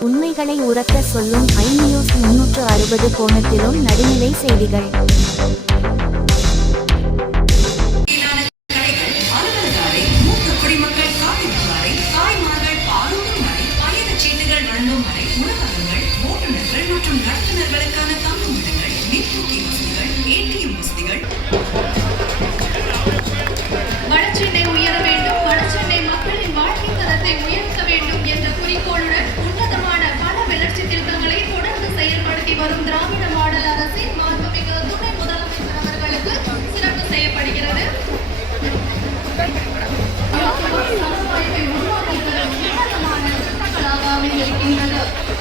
உண்மைகளை உரக்க சொல்லும் ஐ முன்னூற்று அறுபது கோணத்திலும் நடுநிலை செய்திகள். வரும் திராவிட மாடல் அரசின் மாண்புமிகு துணை முதலமைச்சர் அவர்களுக்கு சிறப்பு செய்யப்படுகிறது. சமுதாயத்தை உருவாக்குகிற இருக்கின்றது